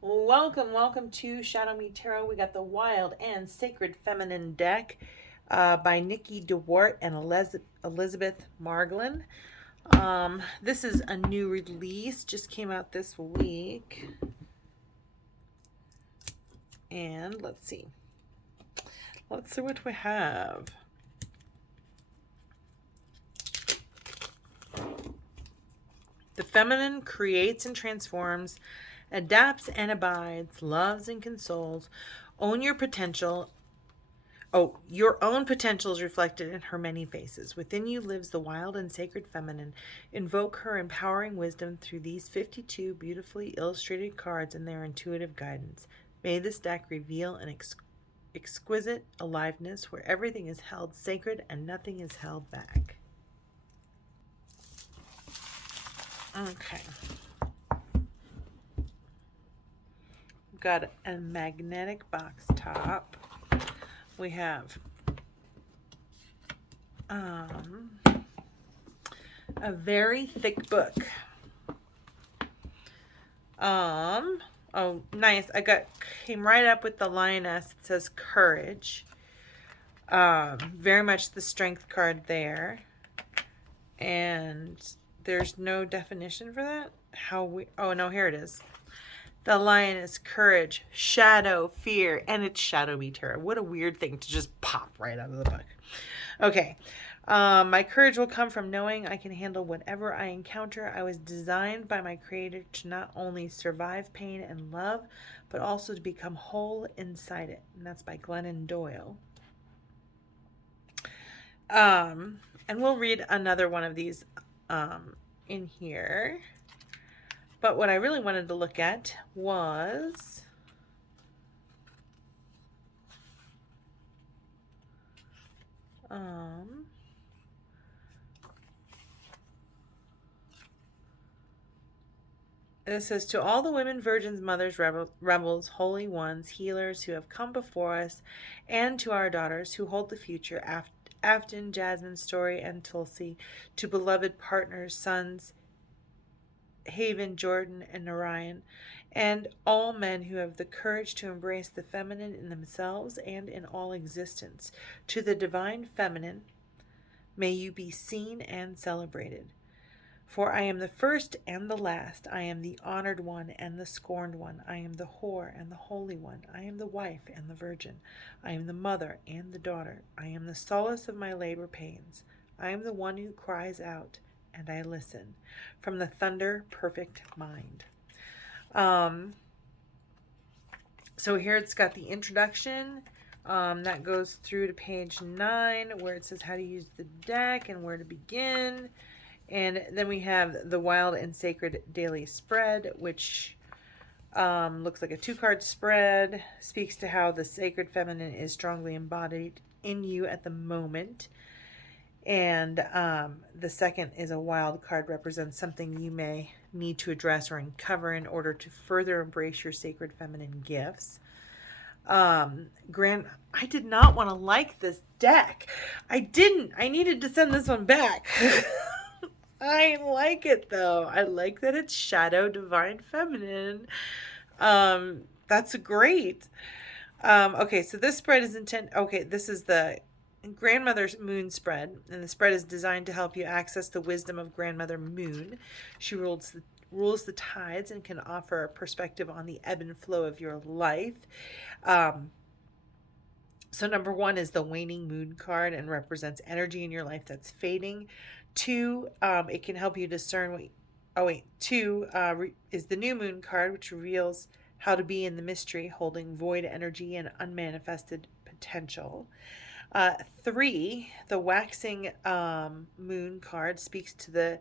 Welcome to ShadowMeTarot. We got the Wild and Sacred Feminine deck by Niki Dewart and Elizabeth Marglin. This is a new release, just came out this week. And let's see what we have. The feminine creates and transforms, adapts and abides, loves and consoles. Own your potential. Oh, your own potential is reflected in her many faces. Within you lives the wild and sacred feminine. Invoke her empowering wisdom through these 52 beautifully illustrated cards and their intuitive guidance. May this deck reveal an exquisite aliveness where everything is held sacred and nothing is held back. Okay. We've got a magnetic box top. We have a very thick book. Oh, nice. Came right up with the lioness. It says courage. Very much the strength card there. And there's no definition for that. Oh no, here it is. The lion is courage, shadow, fear, and it's ShadowMeTarot. What a weird thing to just pop right out of the book. Okay. My courage will come from knowing I can handle whatever I encounter. I was designed by my creator to not only survive pain and love, but also to become whole inside it. And that's by Glennon Doyle. And we'll read another one of these in here. But what I really wanted to look at was it says, to all the women, virgins, mothers, rebels, holy ones, healers who have come before us, and to our daughters who hold the future, Afton, Jasmine, Story, and Tulsi, to beloved partners, sons, Haven, Jordan, and Narayan, and all men who have the courage to embrace the feminine in themselves and in all existence. To the divine feminine, may you be seen and celebrated. For I am the first and the last. I am the honored one and the scorned one. I am the whore and the holy one. I am the wife and the virgin. I am the mother and the daughter. I am the solace of my labor pains. I am the one who cries out, and I listen. From the thunder, perfect mind. So here it's got the introduction. That goes through to page 9, where it says how to use the deck and where to begin. And then we have the Wild and Sacred Daily Spread, which looks like a 2-card spread. Speaks to how the sacred feminine is strongly embodied in you at the moment. And the second is a wild card, represents something you may need to address or uncover in order to further embrace your sacred feminine gifts. I did not want to like this deck. I needed to send this one back. I like it though. I like that it's Shadow Divine Feminine. That's great. Okay, so this spread is this is the Grandmother's Moon spread, and the spread is designed to help you access the wisdom of Grandmother Moon. She rules the tides and can offer a perspective on the ebb and flow of your life. So number 1 is the Waning Moon card and represents energy in your life that's fading. 2, it can help you discern 2 is the New Moon card, which reveals how to be in the mystery, holding void energy and unmanifested potential. 3, the Waxing Moon card, speaks to the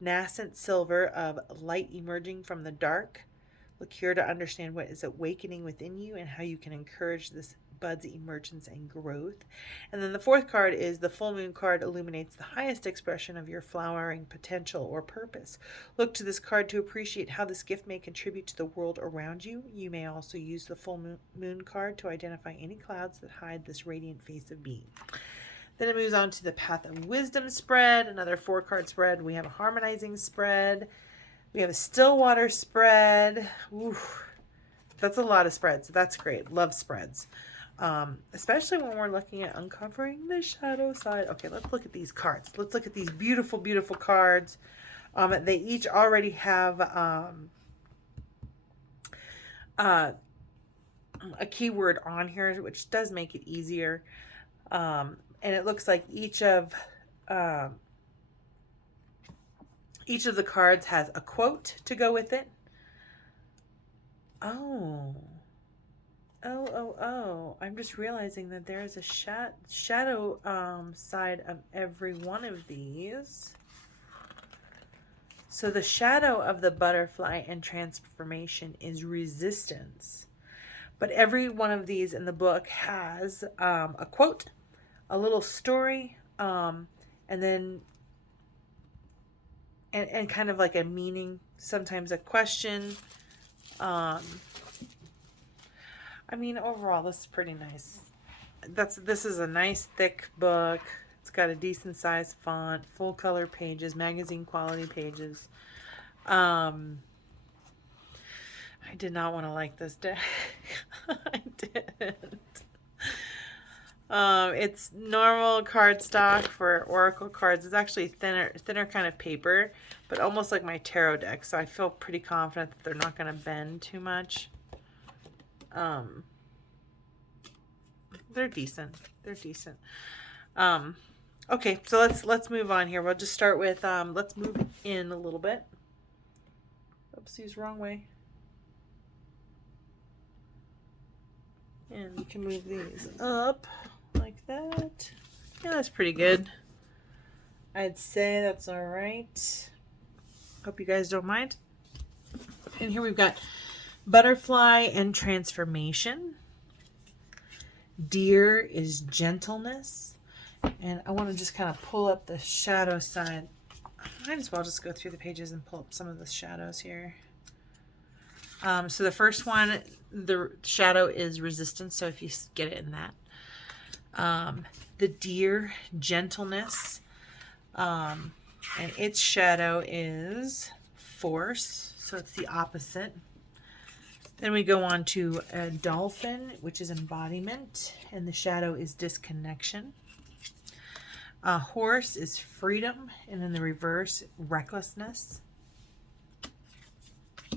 nascent silver of light emerging from the dark. Look here to understand what is awakening within you and how you can encourage this bud's emergence and growth. And then the 4th card is the Full Moon card, illuminates the highest expression of your flowering potential or purpose. Look to this card to appreciate how this gift may contribute to the world around you. You may also use the Full Moon card to identify any clouds that hide this radiant face of being. Then it moves on to the Path of Wisdom spread, another 4-card spread. We have a Harmonizing spread. We have a Stillwater spread. Oof. That's a lot of spreads. That's great. Love spreads. Especially when we're looking at uncovering the shadow side. Okay, let's look at these cards. Let's look at these beautiful, beautiful cards. They each already have a keyword on here, which does make it easier. And it looks like each of the cards has a quote to go with it. Oh, I'm just realizing that there is a shadow side of every one of these. So the shadow of the butterfly and transformation is resistance. But every one of these in the book has a quote, a little story, and then and kind of like a meaning, sometimes a question. I mean, overall, this is pretty nice. This is a nice thick book. It's got a decent sized font, full color pages, magazine quality pages. I did not want to like this deck. I didn't. It's normal cardstock for oracle cards. It's actually thinner kind of paper, but almost like my tarot deck. So I feel pretty confident that they're not going to bend too much. They're decent. They're decent. Okay, so let's move on here. We'll just start with let's move in a little bit. Oopsies, wrong way. And we can move these up like that. Yeah, that's pretty good. I'd say that's all right. Hope you guys don't mind. And here we've got butterfly and transformation. Deer is gentleness. And I want to just kind of pull up the shadow side. I might as well just go through the pages and pull up some of the shadows here. So the first one, the shadow is resistance. So if you get it in that. The deer, gentleness. And its shadow is force. So it's the opposite. Then we go on to a dolphin, which is embodiment. And the shadow is disconnection. Horse is freedom. And then the reverse, recklessness.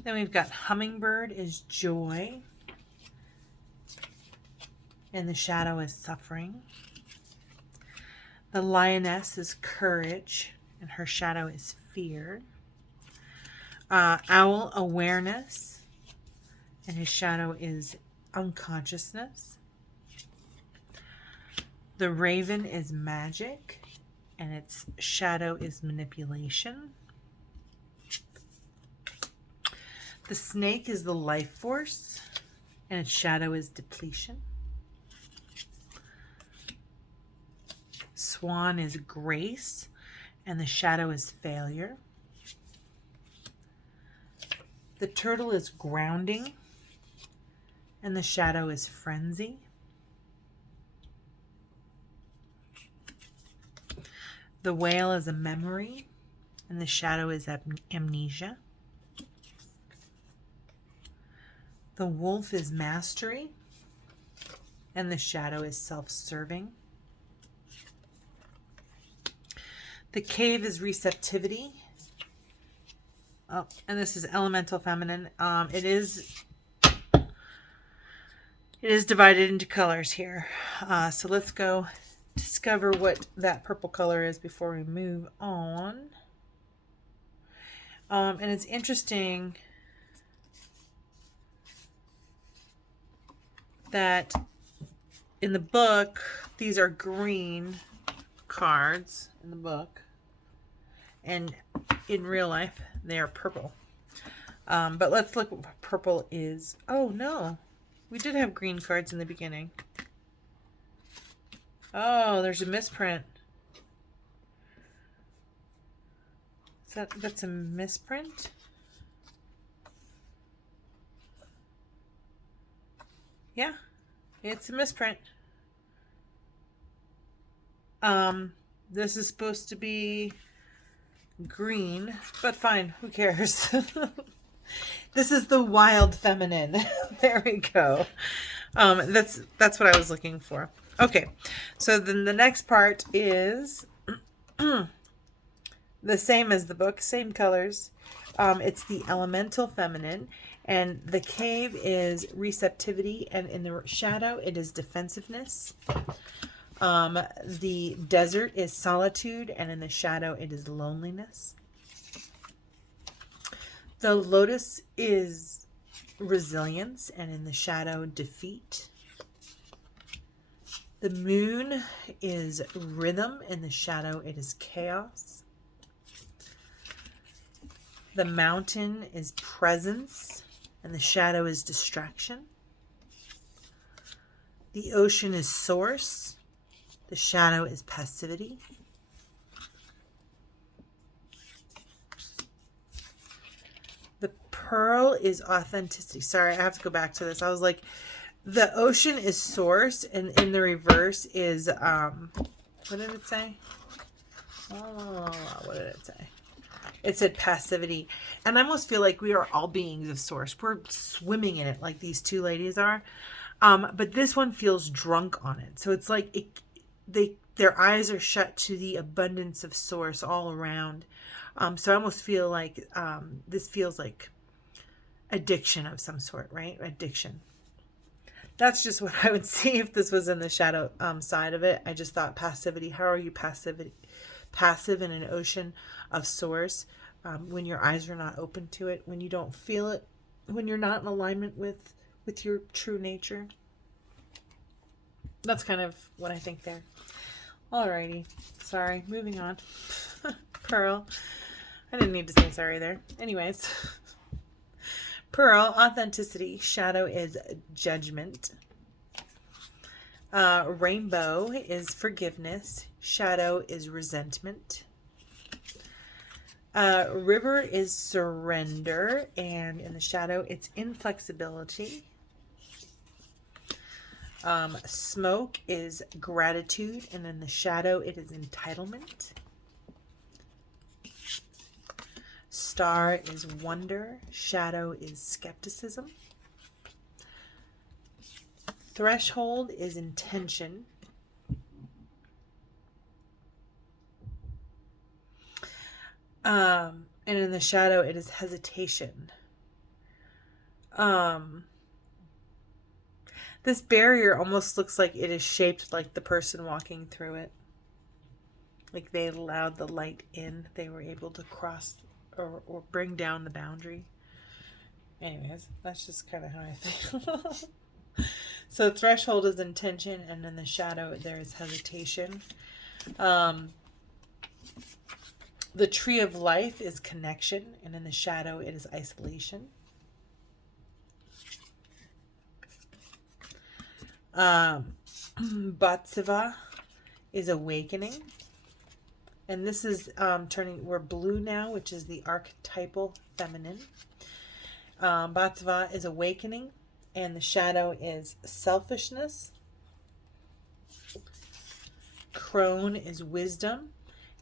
Then we've got hummingbird is joy. And the shadow is suffering. The lioness is courage. And her shadow is fear. Owl, awareness. And his shadow is unconsciousness. The raven is magic. And its shadow is manipulation. The snake is the life force, and its shadow is depletion. Swan is grace, and the shadow is failure. The turtle is grounding, and the shadow is frenzy. The whale is a memory, and the shadow is amnesia. The wolf is mastery, and the shadow is self-serving. The cave is receptivity. Oh, and this is elemental feminine. It is divided into colors here. So let's go discover what that purple color is before we move on. And it's interesting that in the book, these are green cards in the book, and in real life they are purple. But let's look what purple is. Oh no, we did have green cards in the beginning. Oh, there's a misprint. That's a misprint? Yeah, it's a misprint. This is supposed to be green, but fine, who cares? This is the wild feminine. There we go. That's what I was looking for. Okay, so then the next part is the same as the book, same colors. It's the elemental feminine, and the cave is receptivity, and in the shadow it is defensiveness. The desert is solitude, and in the shadow it is loneliness. The lotus is resilience, and in the shadow defeat. The moon is rhythm, in the shadow it is chaos. The mountain is presence, and the shadow is distraction. The ocean is source, the shadow is passivity. The pearl is authenticity. Sorry, I have to go back to this. I was like, the ocean is source, and in the reverse is, what did it say? Oh, what did it say? It said passivity. And I almost feel like we are all beings of source. We're swimming in it like these two ladies are. But this one feels drunk on it. So it's like their eyes are shut to the abundance of source all around. So I almost feel like this feels like addiction of some sort, right? Addiction. That's just what I would see if this was in the shadow side of it. I just thought passivity. How are you passive in an ocean of source, when your eyes are not open to it, when you don't feel it, when you're not in alignment with your true nature? That's kind of what I think there. Alrighty. Sorry. Moving on. Pearl. I didn't need to say sorry there. Anyways. Pearl, authenticity. Shadow is judgment. Rainbow is forgiveness. Shadow is resentment. River is surrender. And in the shadow, it's inflexibility. Smoke is gratitude. And in the shadow, it is entitlement. Star is wonder. Shadow is skepticism. Threshold is intention. And in the shadow, it is hesitation. This barrier almost looks like it is shaped like the person walking through it. Like they allowed the light in. They were able to cross or bring down the boundary. Anyways, that's just kind of how I think. So threshold is intention, and in the shadow there is hesitation. The tree of life is connection, and in the shadow it is isolation. Batsiva is awakening. And this is we're blue now, which is the archetypal feminine. Batsiva is awakening, and the shadow is selfishness. Crone is wisdom,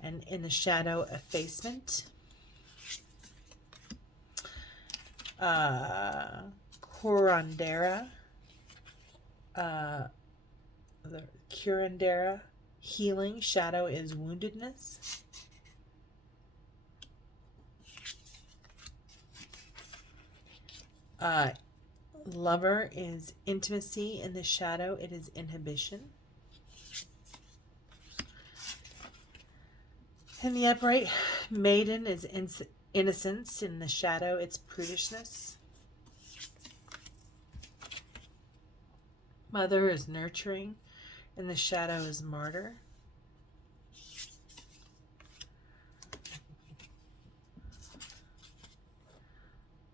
and in the shadow, effacement. Curandera, the Curandera, healing. Shadow is woundedness. Lover is intimacy. In the shadow, it is inhibition. In the upright, maiden is innocence. In the shadow, it's prudishness. Mother is nurturing. In the shadow is martyr.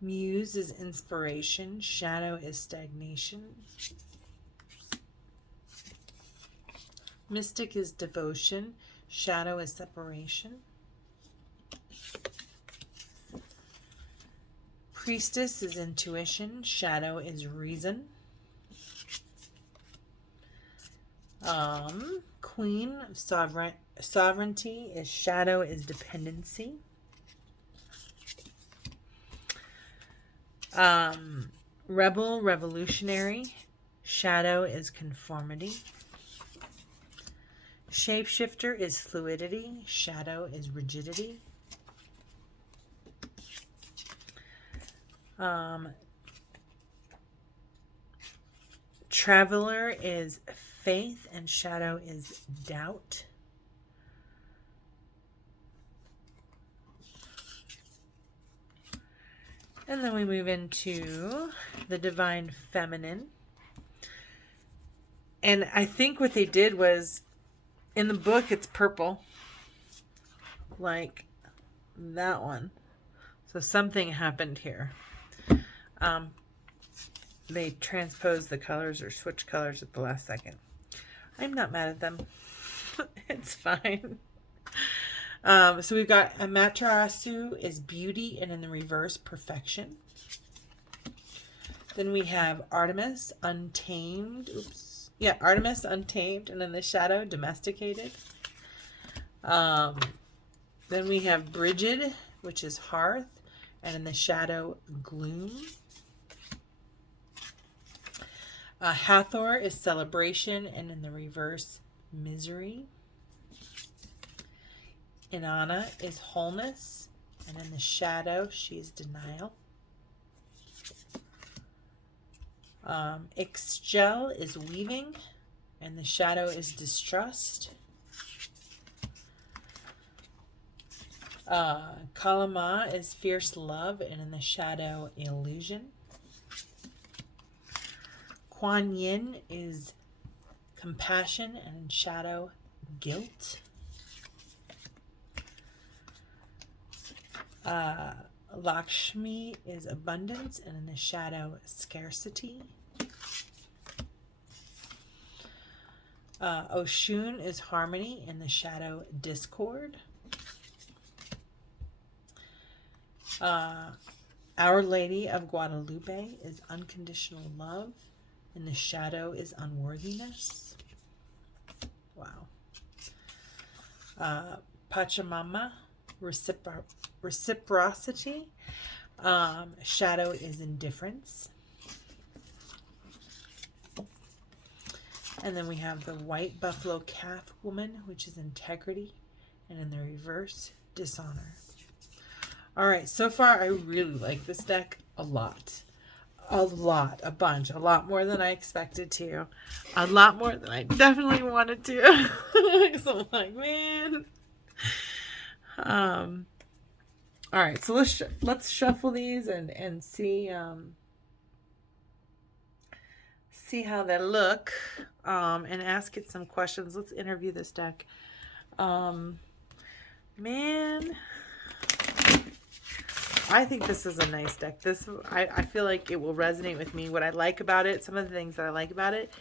Muse is inspiration. Shadow is stagnation. Mystic is devotion. Shadow is separation. Priestess is intuition. Shadow is reason. Queen of sovereignty is shadow is dependency. Rebel, revolutionary. Shadow is conformity. Shapeshifter is fluidity. Shadow is rigidity. Traveler is faith, and shadow is doubt. And then we move into the divine feminine. And I think what they did was, in the book, it's purple. Like that one. So something happened here. They transposed the colors or switched colors at the last second. I'm not mad at them. It's fine. So we've got Amaterasu is beauty, and in the reverse, perfection. Then we have Artemis, untamed. Oops. Yeah, Artemis, untamed, and in the shadow, domesticated. Then we have Brigid, which is hearth, and in the shadow, gloom. Hathor is celebration, and in the reverse, misery. Inanna is wholeness, and in the shadow, she is denial. Ixchel is weaving, and the shadow is distrust. Kalama is fierce love, and in the shadow, illusion. Kuan Yin is compassion, and in shadow, guilt. Lakshmi is abundance, and in the shadow, scarcity. Oshun is harmony, in the shadow, discord. Our Lady of Guadalupe is unconditional love, and the shadow is unworthiness. Wow. Pachamama, reciprocity. Shadow is indifference. And then we have the white buffalo calf woman, which is integrity, and in the reverse, dishonor. All right, so far I really like this deck a lot. A lot more than I expected to. A lot more than I definitely wanted to. So I'm like, man. All right, so let's shuffle these and see see how they look, and ask it some questions. Let's interview this deck. Man, I think this is a nice deck. I feel like it will resonate with me. What I like about it, some of the things that I like about it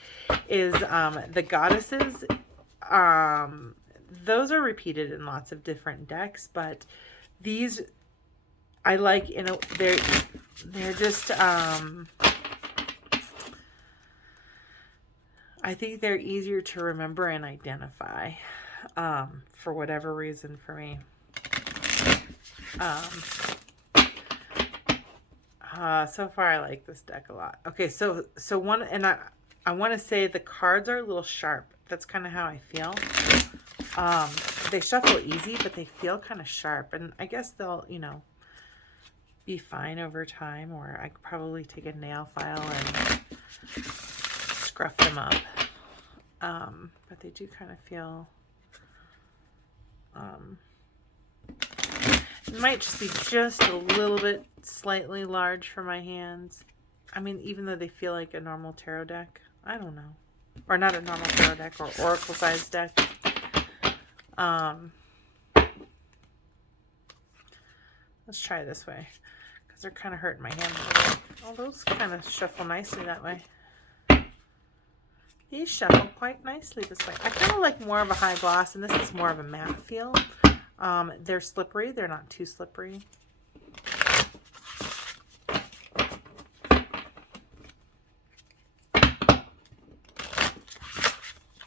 is the goddesses. Those are repeated in lots of different decks, but these I like. They're just I think they're easier to remember and identify, for whatever reason for me. So far I like this deck a lot. Okay, so one, and I want to say the cards are a little sharp. That's kind of how I feel. They shuffle easy, but they feel kind of sharp, and I guess they'll, be fine over time, or I could probably take a nail file and scruff them up. But they do kind of feel, it might just be just a little bit slightly large for my hands. I mean, even though they feel like a normal tarot deck, I don't know. Or not a normal tarot deck, or oracle size deck. Let's try it this way, because they're kind of hurting my hands a little bit. Oh, those kind of shuffle nicely that way. These shuffle quite nicely this way. I kind of like more of a high gloss, and this is more of a matte feel. They're slippery. They're not too slippery.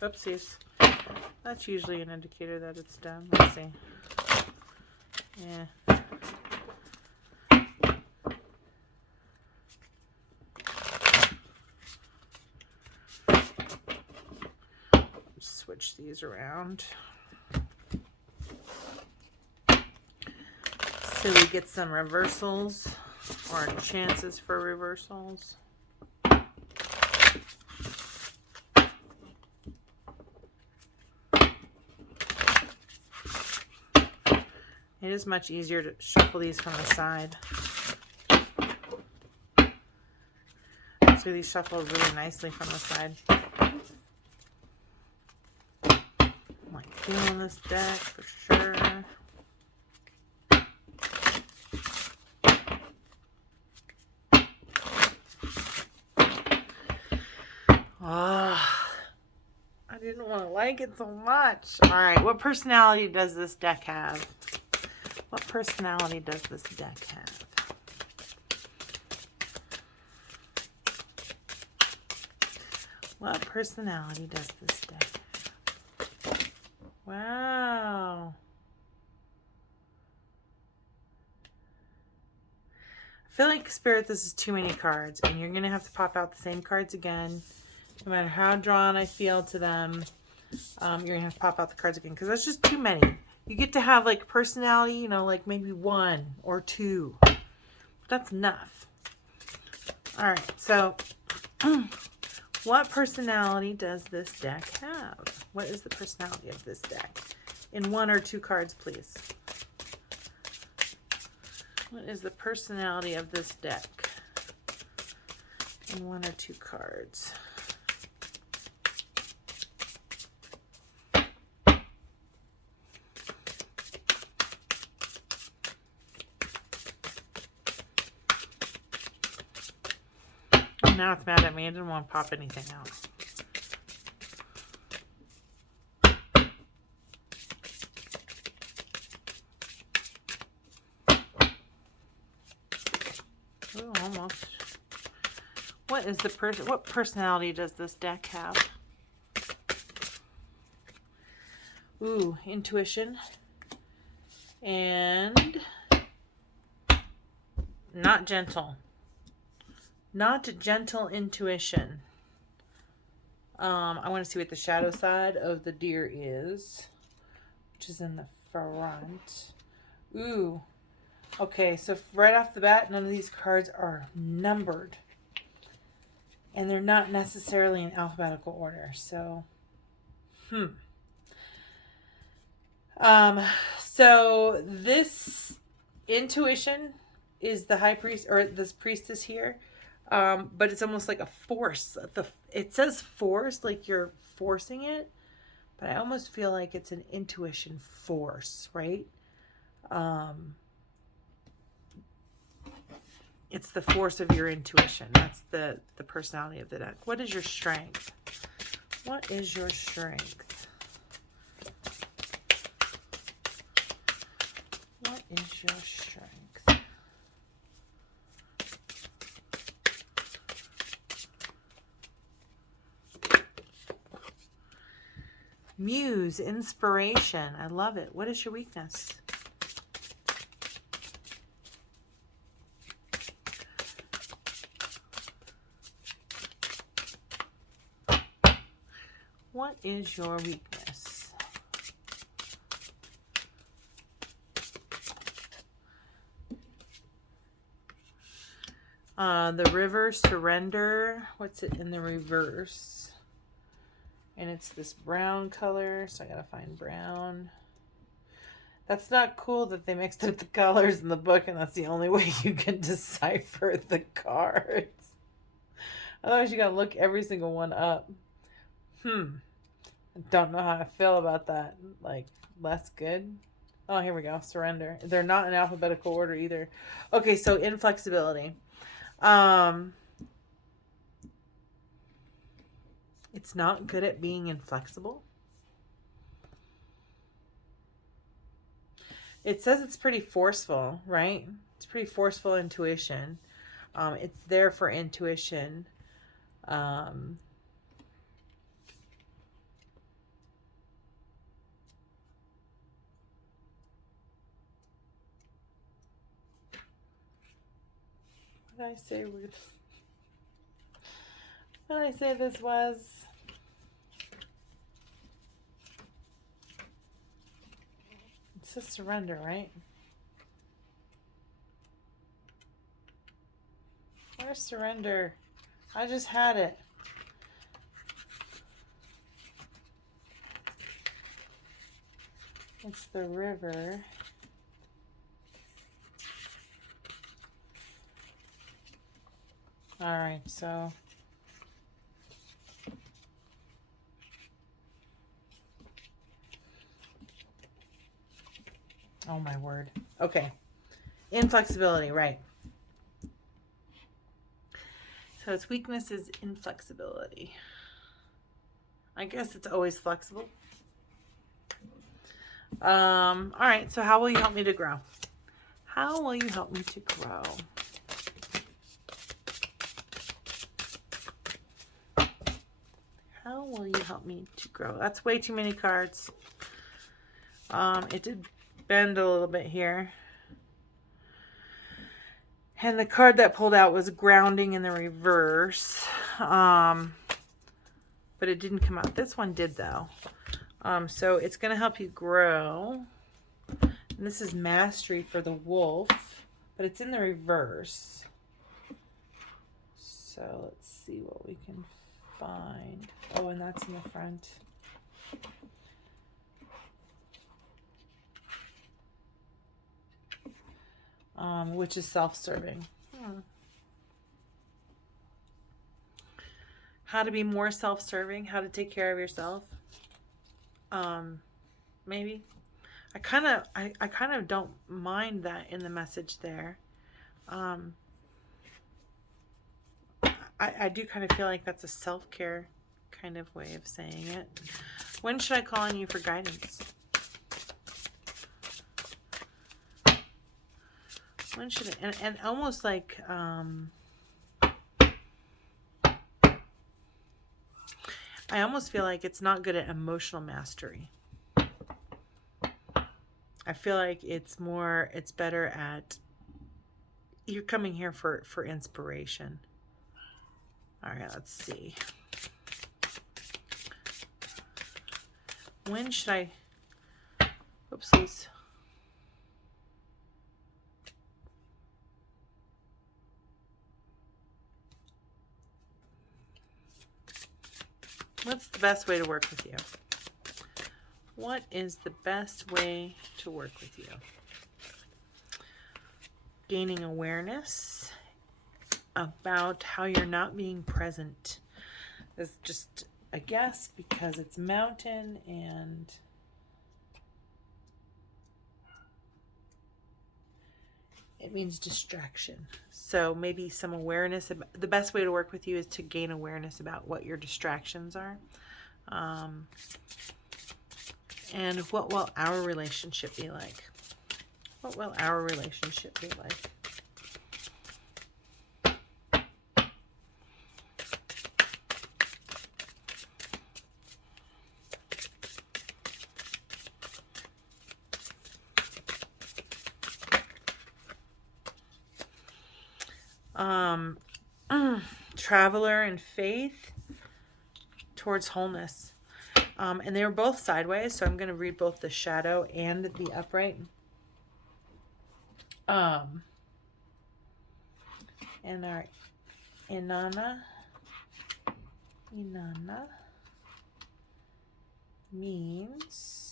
Oopsies. That's usually an indicator that it's done. Let's see. Yeah. switch these around. So we get some reversals or chances for reversals. It is much easier to shuffle these from the side. So these shuffle really nicely from the side. I'm like feeling this deck for sure. Oh, I didn't want to like it so much. All right, what personality does this deck have? What personality does this deck have? What personality does this deck have? Wow. I feel like, Spirit, this is too many cards, and you're going to have to pop out the same cards again. No matter how drawn I feel to them, you're going to have to pop out the cards again, because that's just too many. You get to have, like, personality, you know, like maybe 1 or 2. That's enough. All right, so what personality does this deck have? What is the personality of this deck? In 1 or 2 cards, please. What is the personality of this deck? In 1 or 2 cards. Now it's mad at me. I didn't want to pop anything out. Ooh, almost. What is the what personality does this deck have? Ooh, intuition. And not gentle. Not gentle intuition. I want to see what the shadow side of the deer is, which is in the front. Ooh. Okay, so right off the bat, none of these cards are numbered. And they're not necessarily in alphabetical order. So, so this intuition is the high priest, or this priestess here. But it's almost like a force. It says force, like you're forcing it, but I almost feel like it's an intuition force, right? It's the force of your intuition. That's the personality of the deck. What is your strength? What is your strength? What is your strength? Muse, inspiration. I love it. What is your weakness? What is your weakness? The river, surrender. What's it in the reverse? And it's this brown color, so I gotta find brown. That's not cool that they mixed up the colors in the book, and that's the only way you can decipher the cards. Otherwise, you gotta look every single one up. I don't know how I feel about that. Like, less good. Oh, here we go. Surrender. They're not in alphabetical order either. Okay, so inflexibility. It's not good at being inflexible. It says it's pretty forceful, right? It's pretty forceful intuition. It's there for intuition. What did I say? What did I say this was? says surrender, right? Where's surrender? I just had it. It's the river. All right, so oh my word. Okay. Inflexibility, right. So its weakness is inflexibility. I guess it's always flexible. All right, so how will you help me to grow? How will you help me to grow? How will you help me to grow? That's way too many cards. It did bend a little bit here. And the card that pulled out was grounding in the reverse. But it didn't come out. This one did though. So it's going to help you grow. And this is mastery for the wolf, but it's in the reverse. So let's see what we can find. Oh, and that's in the front. Which is self-serving. How to be more self-serving, how to take care of yourself. Maybe. I kind of don't mind that in the message there. I do kind of feel like that's a self-care kind of way of saying it. When should I call on you for guidance? When should it, and almost like, I almost feel like it's not good at emotional mastery. I feel like it's better at, you're coming here for inspiration. All right, let's see. When should I, oopsies. What's the best way to work with you? What is the best way to work with you? Gaining awareness about how you're not being present. Is just a guess because it's mountain and it means distraction. So maybe some awareness. The best way to work with you is to gain awareness about what your distractions are. And what will our relationship be like? What will our relationship be like? Traveler and faith towards wholeness. And they were both sideways, so I'm going to read both the shadow and the upright. And our Inanna means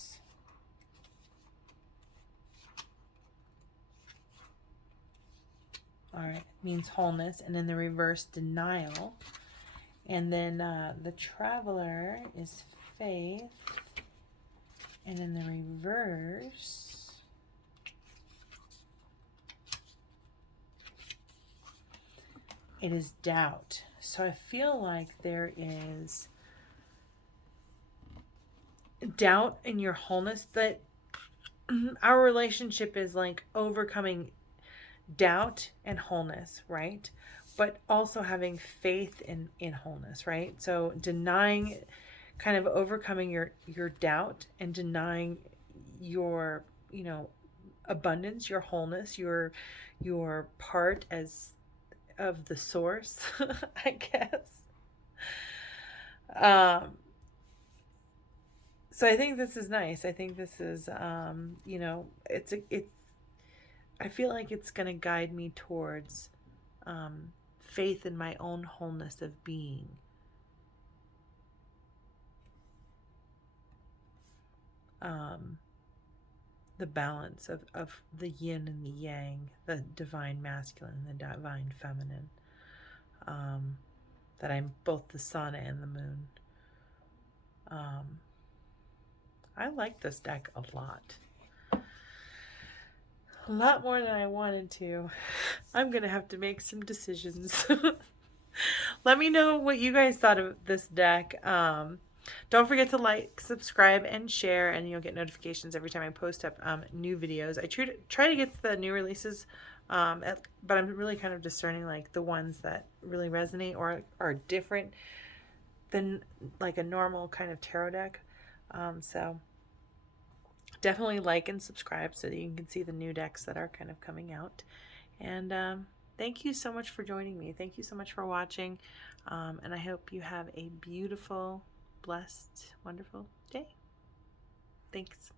means wholeness, and in the reverse, denial. And then the traveler is faith, and in the reverse, it is doubt. So I feel like there is doubt in your wholeness, that our relationship is like overcoming doubt and wholeness, right? But also having faith in wholeness, right? So denying, kind of overcoming your doubt and denying your, abundance, your wholeness, your part as of the source, I guess. So I think this is nice. I think this is, you know, I feel like it's going to guide me towards faith in my own wholeness of being. The balance of the yin and the yang, the divine masculine and the divine feminine. That I'm both the sun and the moon. I like this deck a lot. A lot more than I wanted to. I'm going to have to make some decisions. Let me know what you guys thought of this deck. Don't forget to like, subscribe, and share, and you'll get notifications every time I post up new videos. I try to get the new releases, but I'm really kind of discerning like the ones that really resonate or are different than like a normal kind of tarot deck. So definitely like and subscribe so that you can see the new decks that are kind of coming out. And thank you so much for joining me. Thank you so much for watching. And I hope you have a beautiful, blessed, wonderful day. Thanks.